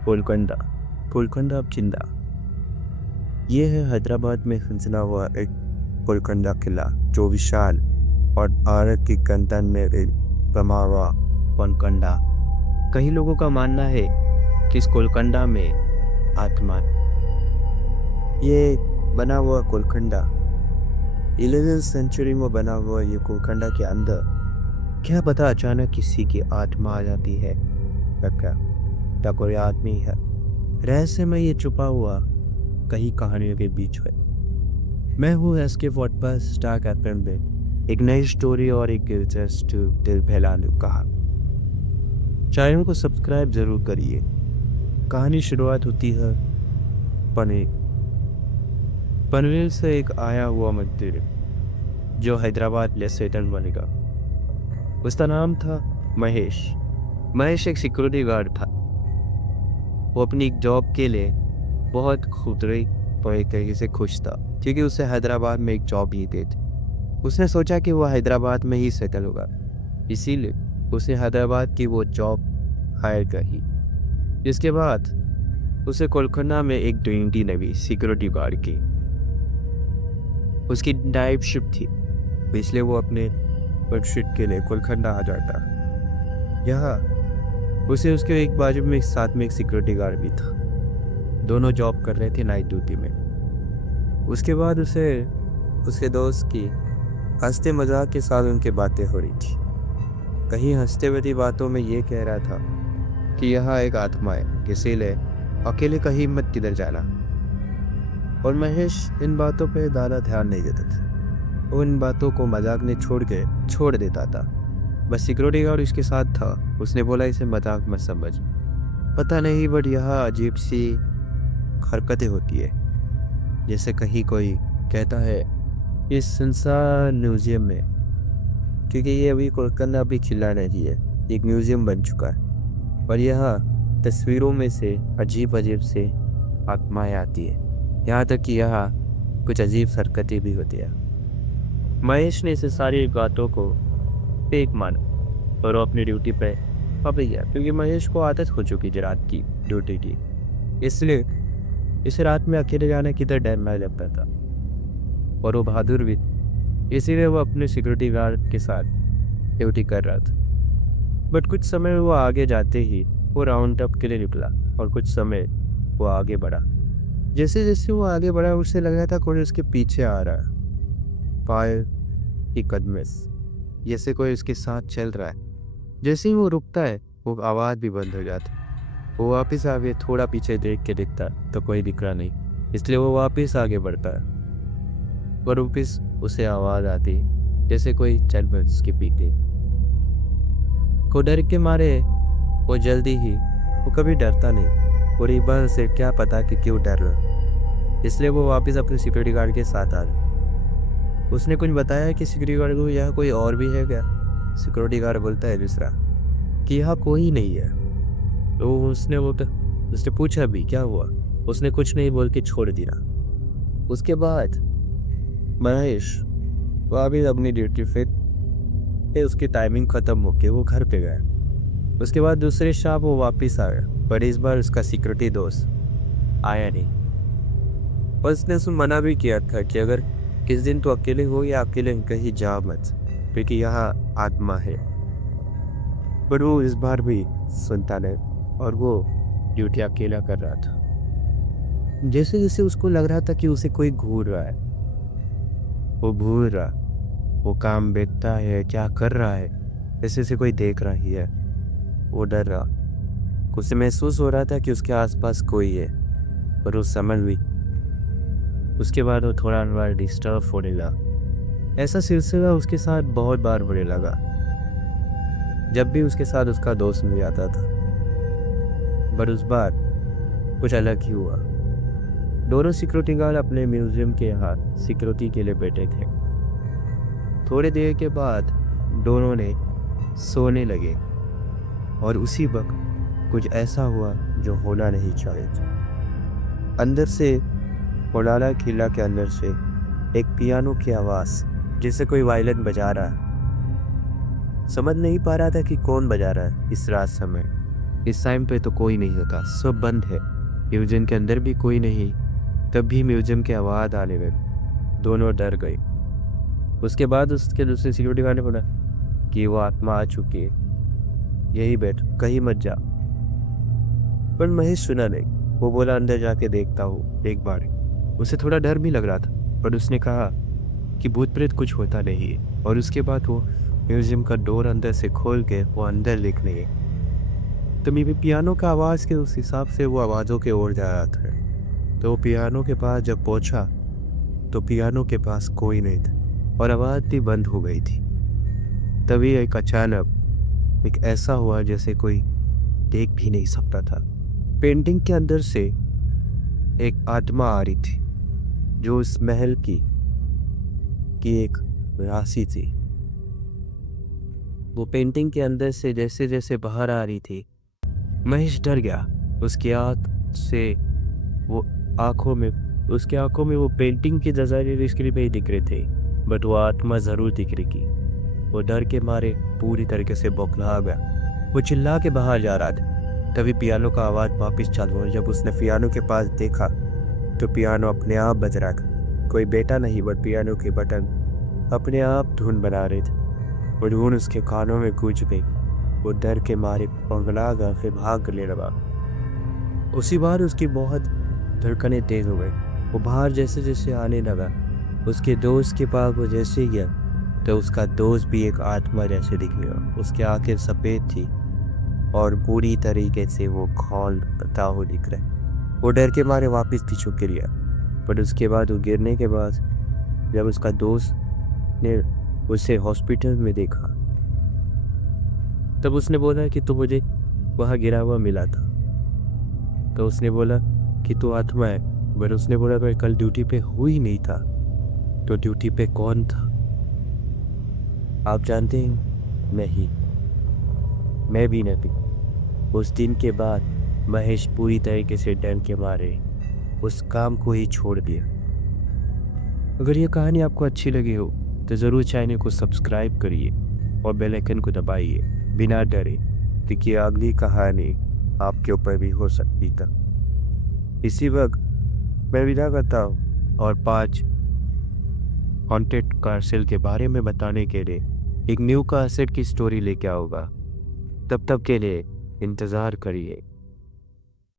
Golconda Golconda of जिंदा। ये है हैदराबाद में खिंचना हुआ एक गोलकोंडा किला, जो विशाल और भारत की गणतंत्र में एक बना हुआ गोलकोंडा। कई लोगों का मानना है कि इस गोलकोंडा में आत्मा है। ये बना हुआ गोलकोंडा 11वीं सेंचुरी में बना हुआ ये गोलकोंडा के अंदर क्या पता अचानक किसी की आत्मा आ जाती है या कोई आदमी है। रहस्य में ये छुपा हुआ कई कहानियों के बीच है। मैं हूँ एसके वॉटपर स्टार कैप्टन में एक नई स्टोरी और एक दिलचस्प दिल बहलाने कहा। चैनल को सब्सक्राइब जरूर करिए। कहानी शुरुआत होती है पनवेल से एक आया हुआ मंदिर जो हैदराबाद में सेटल बनेगा। उसका नाम था महेश। महेश एक सिक्योरिटी गार्ड था। वो अपनी जॉब के लिए बहुत तरीके से खुश था, क्योंकि उसे हैदराबाद में एक जॉब ही दी थी। उसने सोचा कि वो हैदराबाद में ही सेटल होगा, इसीलिए उसने हैदराबाद की वो जॉब हायर करी। इसके बाद उसे कोलकाता में एक ड्यूटी लगी सिक्योरिटी गार्ड की। उसकी नाइट शिफ्ट थी, इसलिए वो अपने शिफ्ट के लिए कोलकाता आ जाता। यहाँ उसे उसके एक बाजू में साथ में एक सिक्योरिटी गार्ड भी था। दोनों जॉब कर रहे थे नाइट ड्यूटी में। उसके बाद उसे उसके दोस्त की हंसते मजाक के साथ उनकी बातें हो रही थी। कहीं हंसते हुए बातों में ये कह रहा था कि यहाँ एक आत्मा है, इसीलिए अकेले कहीं मत किधर जाना। और महेश इन बातों पे ज़्यादा ध्यान नहीं देता था। वो इन बातों को मजाक में छोड़ देता था। बस सिक्योरिटी गार्ड उसके साथ था। उसने बोला इसे मजाक मत समझ। पता नहीं, बट यहाँ अजीब सी हरकतें होती है। जैसे कहीं कोई कहता है इस संसार म्यूजियम में, क्योंकि ये अभी कोलकाता भी खिला नहीं है, एक म्यूजियम बन चुका है। पर यहाँ तस्वीरों में से अजीब से आत्माएं आती है। यहाँ तक कि यहाँ कुछ अजीब हरकतें भी होती है। महेश ने इसे सारी बातों को फेक माना और वो अपनी ड्यूटी पे वापस गया, क्योंकि महेश को आदत हो चुकी थी रात की ड्यूटी की। इसलिए इसे रात में अकेले जाने की डर नहीं लगता था। और वो बहादुर भी, इसीलिए वो अपने सिक्योरिटी गार्ड के साथ ड्यूटी कर रहा था। बट कुछ समय वो आगे जाते ही वो राउंड अप के लिए निकला और कुछ समय वो आगे बढ़ा। जैसे जैसे वो आगे बढ़ा उसे लग रहा था कोई उसके पीछे आ रहा है। पायल की कदम जैसे कोई उसके साथ चल रहा है। जैसे ही वो रुकता है वो आवाज़ भी बंद हो जाती है। वो वापस आगे थोड़ा पीछे देख के दिखता तो कोई दिख रहा नहीं, इसलिए वो वापस आगे बढ़ता है। पर वापस उसे आवाज़ आती जैसे कोई चल उसके पीछे। को डर के मारे वो जल्दी ही, वो कभी डरता नहीं और एक बार उसे क्या पता कि क्यों डर रहा, इसलिए वो वापस अपने सिक्योरिटी गार्ड के साथ आ गया। उसने कुछ बताया कि सिक्योरिटी गार्ड को यहाँ कोई और भी है क्या। सिक्योरिटी गार्ड बोलता है दूसरा कि यहाँ कोई नहीं है। तो उसने पूछा भी क्या हुआ। उसने कुछ नहीं बोल के छोड़ दिया। उसके बाद महेश वापस अपनी ड्यूटी फिर उसकी टाइमिंग ख़त्म हो के वो घर पे गया। उसके बाद दूसरे शाम वो वापस आ गया, पर इस बार उसका सिक्योरिटी दोस्त आया नहीं। और उसने उसे मना भी किया था कि अगर किस दिन तो अकेले हो या अकेले कहीं जा मत, क्योंकि यहाँ आत्मा है। पर वो इस बार भी सुनता नहीं और वो ड्यूटी अकेला कर रहा था। जैसे जैसे उसको लग रहा था कि उसे कोई घूर रहा है, वो भूल रहा, वो काम देखता है क्या कर रहा है, जैसे से कोई देख रही है। वो डर रहा, उसे महसूस हो रहा था कि उसके आसपास कोई है, पर वो समझ भी। उसके बाद वो थोड़ा डिस्टर्ब होने लगा। ऐसा सिलसिला उसके साथ बहुत बार होने लगा, जब भी उसके साथ उसका दोस्त मिल जाता था। पर उस बार कुछ अलग ही हुआ। दोनों सिक्योरिटी गार्ड अपने म्यूजियम के यहाँ सिक्योरिटी के लिए बैठे थे। थोड़ी देर के बाद दोनों ने सोने लगे और उसी वक्त कुछ ऐसा हुआ जो होना नहीं चाहिए था। अंदर से कोलाला किला के अंदर से एक पियानो की आवाज़, जैसे कोई वायलिन बजा रहा है। समझ नहीं पा रहा था कि कौन बजा रहा है इस रात समय, इस टाइम पे तो कोई नहीं होता, सब बंद है, म्यूजियम के अंदर भी कोई नहीं। तब भी म्यूजियम की आवाज़ आने लगी। दोनों डर गए। उसके बाद उसके दूसरे सिक्योरिटी गार्ड ने बोला कि वो आत्मा आ चुकी है, यही बैठ, कहीं मत जा। पर महेश सुना नहीं। वो बोला अंदर जाके देखता हूँ एक बार। उसे थोड़ा डर भी लग रहा था, पर उसने कहा कि भूत प्रेत कुछ होता नहीं है। और उसके बाद वो म्यूजियम का डोर अंदर से खोल के वो अंदर देखने गए। तो मेरे पियानो का आवाज़ के उस हिसाब से वो आवाज़ों के ओर जा रहा था। तो वो पियानो के पास जब पहुंचा तो पियानो के पास कोई नहीं था और आवाज़ भी बंद हो गई थी। तभी एक अचानक एक ऐसा हुआ जैसे कोई देख भी नहीं सकता था। पेंटिंग के अंदर से एक आत्मा आ रही थी जो उस महल की एक राशि थी। वो पेंटिंग के अंदर से जैसे जैसे बाहर आ रही थी, महेश डर गया। उसकी उसके आंखों में वो पेंटिंग के नज़ारे स्क्रीन पे ही दिख रहे थे, बट वो आत्मा ज़रूर दिख रही थी। वो डर के मारे पूरी तरीके से बौखला गया। वो चिल्ला के बाहर जा रहा था। तभी पियानो का आवाज़ वापस चालू हुआ। जब उसने पियानो के पास देखा तो पियानो अपने आप बज रहा था। कोई बेटा नहीं, बट पियानो के बटन अपने आप धुन बना रहे थे। वो धुन उसके कानों में गूंज गई। वो डर के मारे पगला गया, फिर भागने लगा। उसी बार उसकी बहुत धड़कनें तेज हो गई। वो बाहर जैसे जैसे आने लगा, उसके दोस्त के पास वो जैसे गया तो उसका दोस्त भी एक आत्मा जैसे दिख गया। उसकी आंखें सफ़ेद थी और पूरी तरीके से वो खौलता हुआ दिख रहा है। वो डर के मारे वापस पीछे गिर गया। पर उसके बाद वो गिरने के बाद जब उसका दोस्त ने उसे हॉस्पिटल में देखा तब उसने बोला कि तू मुझे वहाँ गिरा हुआ मिला था। तो उसने बोला कि तू आत्मा है। पर उसने बोला मैं कल ड्यूटी पे हूँ ही नहीं था। तो ड्यूटी पे कौन था आप जानते हैं? नहीं, मैं भी नहीं। उस दिन के बाद महेश पूरी तरीके से डर के मारे उस काम को ही छोड़ दिया। अगर ये कहानी आपको अच्छी लगी हो तो ज़रूर चैनल को सब्सक्राइब करिए और बेल आइकन को दबाइए बिना डरे, क्योंकि अगली कहानी आपके ऊपर भी हो सकती था। इसी वक्त मैं विदा करता हूँ और 5 हॉन्टेड कैसल के बारे में बताने के लिए एक न्यू कैसेट की स्टोरी लेके आऊँगा। तब तक के लिए इंतज़ार करिए।